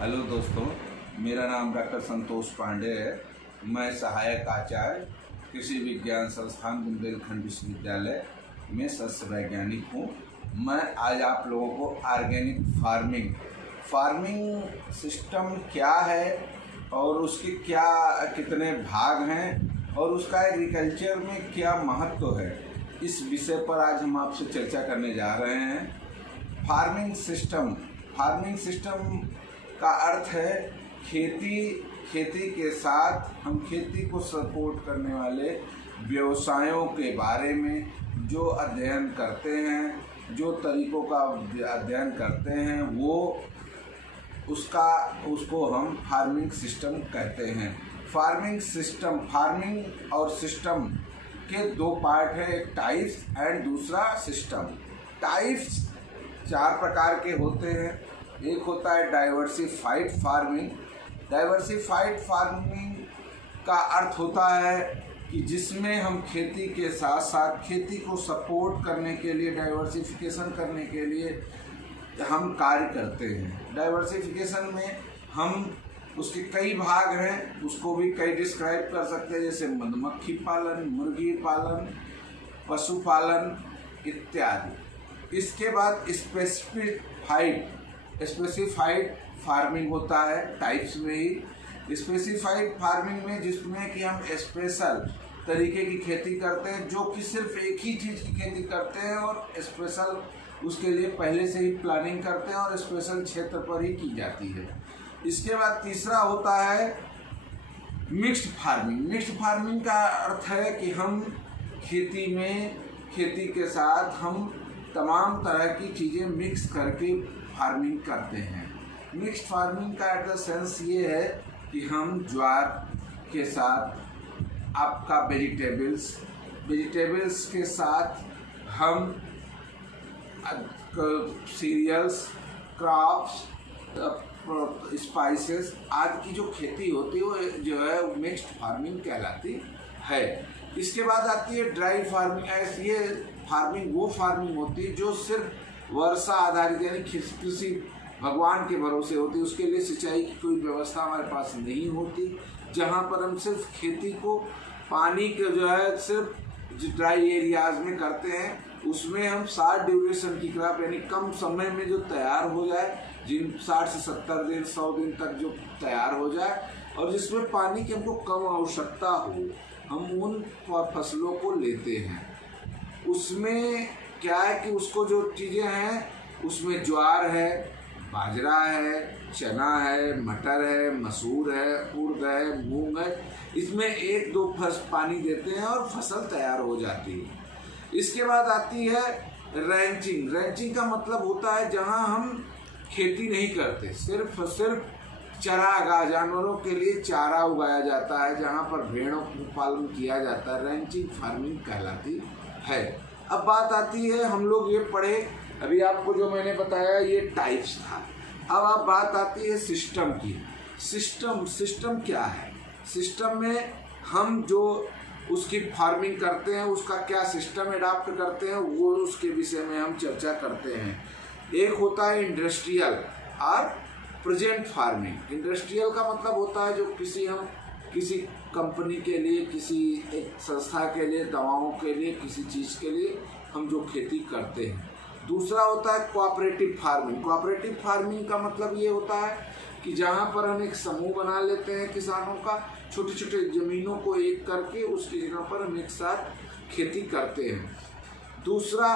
Hello दोस्तों, मेरा नाम डॉक्टर संतोष पांडे है। मैं सहायक आचार्य कृषि विज्ञान संस्थान बुंदेलखंड विश्वविद्यालय में सस्य वैज्ञानिक हूँ। मैं आज आप लोगों को ऑर्गेनिक फार्मिंग सिस्टम क्या है और उसके कितने भाग हैं और उसका एग्रीकल्चर में क्या महत्व है, इस विषय पर आज हम आपसे चर्चा करने जा रहे हैं। फार्मिंग सिस्टम का अर्थ है खेती के साथ हम खेती को सपोर्ट करने वाले व्यवसायों के बारे में जो अध्ययन करते हैं, जो तरीकों का अध्ययन करते हैं, उसको हम फार्मिंग सिस्टम कहते हैं। फार्मिंग और सिस्टम के दो पार्ट है, एक टाइप्स एंड दूसरा सिस्टम। टाइप्स 4 प्रकार के होते हैं। एक होता है डाइवर्सिफाइड फार्मिंग। डाइवर्सिफाइड फार्मिंग का अर्थ होता है कि जिसमें हम खेती के साथ साथ खेती को सपोर्ट करने के लिए, डाइवर्सिफिकेशन करने के लिए हम कार्य करते हैं। डाइवर्सिफिकेशन में हम उसके कई भाग हैं, उसको भी कई डिस्क्राइब कर सकते हैं, जैसे मधुमक्खी पालन, मुर्गी पालन, पशुपालन इत्यादि। इसके बाद स्पेसिफाइड फार्मिंग होता है टाइप्स में ही। स्पेसिफाइड फार्मिंग में जिसमें कि हम स्पेशल तरीके की खेती करते हैं, जो कि सिर्फ एक ही चीज़ की खेती करते हैं और स्पेशल उसके लिए पहले से ही प्लानिंग करते हैं और स्पेशल क्षेत्र पर ही की जाती है। इसके बाद तीसरा होता है मिक्स्ड फार्मिंग। मिक्स्ड फार्मिंग का अर्थ है कि हम खेती के साथ हम तमाम तरह की चीज़ें मिक्स करके फार्मिंग करते हैं। मिक्स्ड फार्मिंग का सेंस ये है कि हम ज्वार के साथ आपका वेजिटेबल्स के साथ हम सीरियल्स, क्रॉप्स, स्पाइसेस आदि की जो खेती होती है वो जो है मिक्स्ड फार्मिंग कहलाती है। इसके बाद आती है ड्राई फार्मिंग। ये फार्मिंग वो फार्मिंग होती है जो सिर्फ वर्षा आधारित, यानी किसी भगवान के भरोसे होती है। उसके लिए सिंचाई की कोई व्यवस्था हमारे पास नहीं होती, जहाँ पर हम सिर्फ खेती को पानी के जो है सिर्फ ड्राई एरियाज में करते हैं। उसमें हम 60 ड्यूरेशन की क्रॉप, यानी कम समय में जो तैयार हो जाए, 60 से 70 दिन 100 दिन तक जो तैयार हो जाए और जिसमें पानी की हमको कम आवश्यकता हो, हम उन फसलों को लेते हैं। उसमें क्या है कि उसको जो चीज़ें हैं उसमें ज्वार है, बाजरा है, चना है, मटर है, मसूर है, उड़द है, मूंग है। इसमें 1-2 पानी देते हैं और फसल तैयार हो जाती है। इसके बाद आती है रैंचिंग। रैंचिंग का मतलब होता है जहां हम खेती नहीं करते, सिर्फ चरागाह, जानवरों के लिए चारा उगाया जाता है, जहां पर भेड़ों का पालन किया जाता है। रैंचिंग फार्मिंग कहलाती है। अब बात आती है, हम लोग ये पढ़े, अभी आपको जो मैंने बताया ये टाइप्स था। अब बात आती है सिस्टम की। सिस्टम क्या है? सिस्टम में हम जो उसकी फार्मिंग करते हैं उसका क्या सिस्टम एडाप्ट करते हैं, वो उसके विषय में हम चर्चा करते हैं। एक होता है इंडस्ट्रियल और प्रेजेंट फार्मिंग। इंडस्ट्रियल का मतलब होता है जो किसी कंपनी के लिए, किसी एक संस्था के लिए, दवाओं के लिए, किसी चीज़ के लिए हम जो खेती करते हैं। दूसरा होता है कोऑपरेटिव फार्मिंग। कोऑपरेटिव फार्मिंग का मतलब ये होता है कि जहाँ पर हम एक समूह बना लेते हैं किसानों का, छोटे छोटे ज़मीनों को एक करके उसकी जगह पर हम एक साथ खेती करते हैं। दूसरा,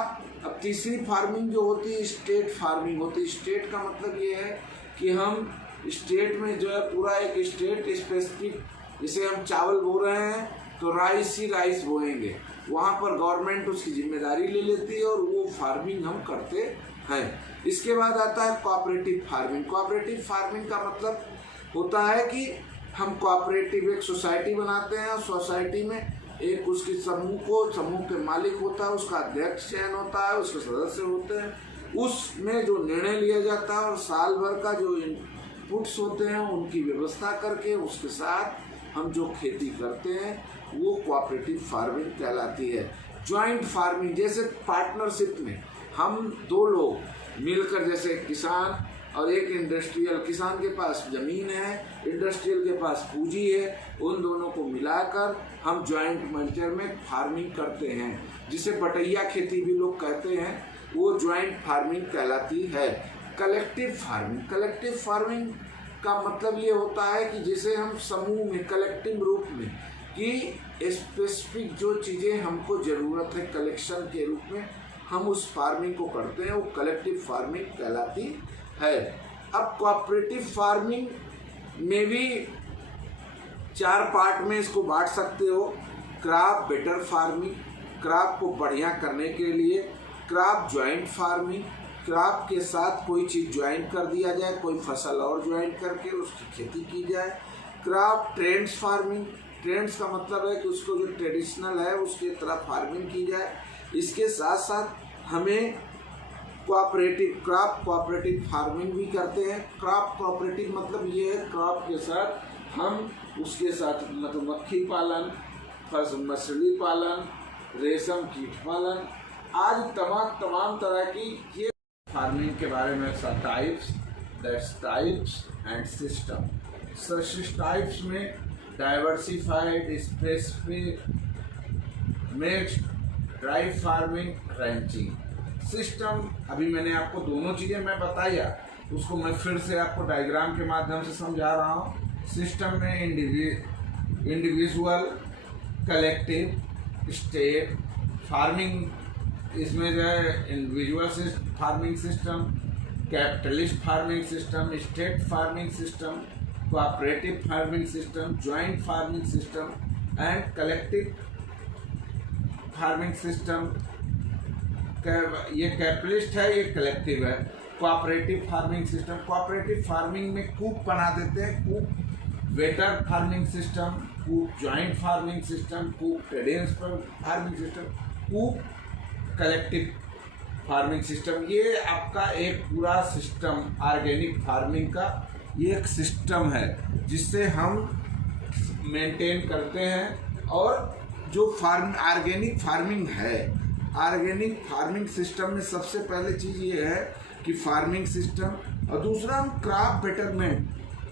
अब तीसरी फार्मिंग जो होती है स्टेट फार्मिंग होती है। स्टेट का मतलब ये है कि हम स्टेट में जो है पूरा एक स्टेट स्पेसिफिक, जैसे हम चावल बो रहे हैं तो राइस बोएंगे, वहाँ पर गवर्नमेंट उसकी जिम्मेदारी ले लेती है और वो फार्मिंग हम करते हैं। इसके बाद आता है कोऑपरेटिव फार्मिंग। कोऑपरेटिव फार्मिंग का मतलब होता है कि हम कोऑपरेटिव एक सोसाइटी बनाते हैं और सोसाइटी में एक उसकी समूह के मालिक होता है, उसका अध्यक्ष चयन होता है, उसके सदस्य होते हैं, उसमें जो निर्णय लिया जाता है और साल भर का जो इनपुट्स होते हैं उनकी व्यवस्था करके उसके साथ हम जो खेती करते हैं वो कोऑपरेटिव फार्मिंग कहलाती है। जॉइंट फार्मिंग, जैसे पार्टनरशिप में हम 2 लोग मिलकर, जैसे किसान और एक इंडस्ट्रियल, किसान के पास ज़मीन है, इंडस्ट्रियल के पास पूंजी है, उन दोनों को मिलाकर हम जॉइंट वेंचर में फार्मिंग करते हैं, जिसे बटैया खेती भी लोग कहते हैं, वो जॉइंट फार्मिंग कहलाती है। कलेक्टिव फार्मिंग का मतलब ये होता है कि जिसे हम समूह में, कलेक्टिव रूप में, कि स्पेसिफिक जो चीज़ें हमको ज़रूरत है कलेक्शन के रूप में, हम उस फार्मिंग को करते हैं, वो कलेक्टिव फार्मिंग कहलाती है। अब कोऑपरेटिव फार्मिंग में भी 4 पार्ट में इसको बांट सकते हो। क्रॉप बेटर फार्मिंग, क्रॉप को बढ़िया करने के लिए, क्रॉप ज्वाइंट फार्मिंग, क्रॉप के साथ कोई चीज़ ज्वाइन कर दिया जाए, कोई फसल और ज्वाइन करके उसकी खेती की जाए। क्रॉप ट्रेंड्स फार्मिंग, ट्रेंड्स का मतलब है कि उसको जो ट्रेडिशनल है उसकी तरफ फार्मिंग की जाए। इसके साथ साथ हमें कोऑपरेटिव फार्मिंग भी करते हैं। क्रॉप कोऑपरेटिव मतलब ये है, क्रॉप के साथ हम उसके साथ मधुमक्खी पालन, मछली पालन, रेशम कीट पालन, आज तमाम तरह की ये फार्मिंग के बारे में टाइप्स एंड सिस्टम। टाइप्स में diversified, specific, mixed, dry farming, ranching. System, अभी मैंने आपको दोनों चीज़ें मैं बताया, उसको मैं फिर से आपको डायग्राम के माध्यम से समझा रहा हूँ। सिस्टम में इंडिविजुअल, कलेक्टिव, स्टेट फार्मिंग, इसमें जो है individual farming system, capitalist farming system, state farming system, cooperative farming system, joint farming system and collective farming system. ये कैपिटलिस्ट है, ये कलेक्टिव है। Cooperative farming system, cooperative farming में कूप बना देते हैं, कूप बेटर फार्मिंग सिस्टम, कूप जॉइंट फार्मिंग सिस्टम, कूप traditional farming system, कूप collective farming system. ये आपका एक पूरा सिस्टम ऑर्गेनिक फार्मिंग का ये एक सिस्टम है जिससे हम मेंटेन करते हैं। और जो ऑर्गेनिक फार्मिंग है, ऑर्गेनिक फार्मिंग सिस्टम में सबसे पहले चीज़ ये है कि फार्मिंग सिस्टम, और दूसरा हम क्रॉप बेटरमेंट,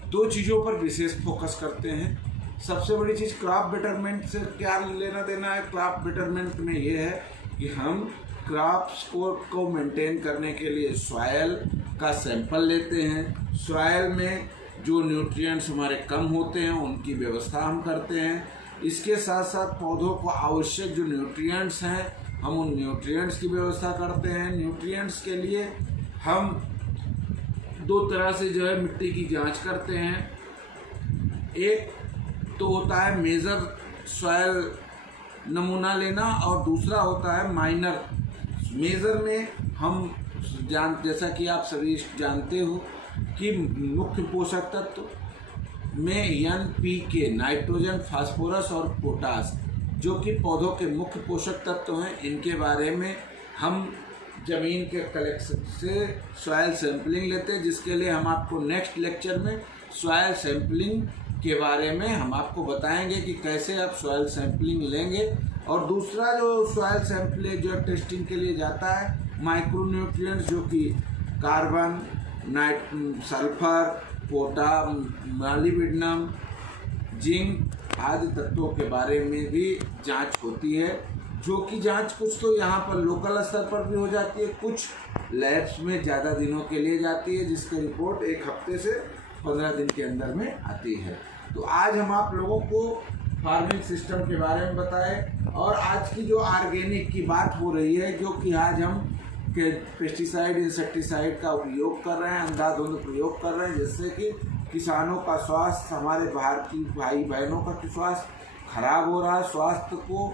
2 चीज़ों पर विशेष फोकस करते हैं। सबसे बड़ी चीज़ क्रॉप बेटरमेंट से क्या लेना देना है, क्रॉप बेटरमेंट में ये है कि हम क्रॉप्स को मेंटेन करने के लिए सॉयल का सैंपल लेते हैं। सॉयल में जो न्यूट्रिएंट्स हमारे कम होते हैं उनकी व्यवस्था हम करते हैं। इसके साथ साथ पौधों को आवश्यक जो न्यूट्रिएंट्स हैं, हम उन न्यूट्रिएंट्स की व्यवस्था करते हैं। न्यूट्रिएंट्स के लिए हम 2 तरह से जो है मिट्टी की जांच करते हैं। एक तो होता है मेजर सॉयल नमूना लेना, और दूसरा होता है माइनर। मेजर में हम जैसा कि आप सभी जानते हो कि मुख्य पोषक तत्व में NPK, नाइट्रोजन, फास्फोरस और पोटास, जो कि पौधों के मुख्य पोषक तत्व हैं, इनके बारे में हम जमीन के कलेक्शन से सॉयल सैंपलिंग लेते हैं, जिसके लिए हम आपको नेक्स्ट लेक्चर में सॉयल सैंपलिंग के बारे में हम आपको बताएंगे कि कैसे आप सॉयल सैंपलिंग लेंगे। और दूसरा जो सॉयल सैंपलिंग जो टेस्टिंग के लिए जाता है, माइक्रो न्यूट्रिएंट्स, जो कि carbon, sulphur, potash, molybdenum, zinc आदि तत्वों के बारे में भी जांच होती है, जो कि जांच कुछ तो यहाँ पर लोकल स्तर पर भी हो जाती है, कुछ लैब्स में ज़्यादा दिनों के लिए जाती है, जिसकी रिपोर्ट 1 हफ्ते से 15 दिन के अंदर में आती है। तो आज हम आप लोगों को फार्मिंग सिस्टम के बारे में बताए, और आज की जो ऑर्गेनिक की बात हो रही है, जो कि आज हम के पेस्टिसाइड, इंसेक्टिसाइड का उपयोग कर रहे हैं, अंधाधुंध प्रयोग कर रहे हैं, जिससे कि किसानों का स्वास्थ्य, हमारे भारतीय भाई बहनों का स्वास्थ्य खराब हो रहा है। स्वास्थ्य को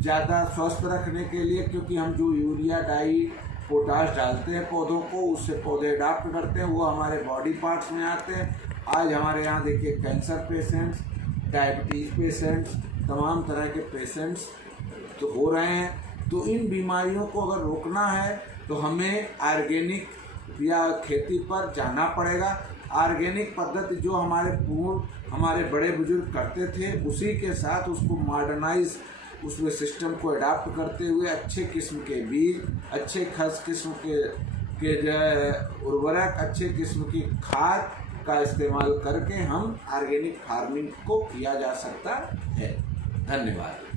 ज़्यादा स्वस्थ रखने के लिए, क्योंकि हम जो यूरिया, डाई, पोटाश डालते हैं पौधों को, उससे पौधे अडाप्ट करते हैं, वो हमारे बॉडी पार्ट्स में आते हैं। आज हमारे यहाँ देखिए कैंसर पेशेंट्स, डायबिटीज़ पेशेंट्स, तमाम तरह के पेशेंट्स तो हो रहे हैं। तो इन बीमारियों को अगर रोकना है तो हमें ऑर्गेनिक या खेती पर जाना पड़ेगा। ऑर्गेनिक पद्धति जो हमारे बड़े बुजुर्ग करते थे, उसी के साथ उसको मॉडर्नाइज, उसमें सिस्टम को अडाप्ट करते हुए अच्छे किस्म के बीज, अच्छे किस्म के कि जो है उर्वरक, अच्छे किस्म की खाद का इस्तेमाल करके हम ऑर्गेनिक फार्मिंग को किया जा सकता है। धन्यवाद।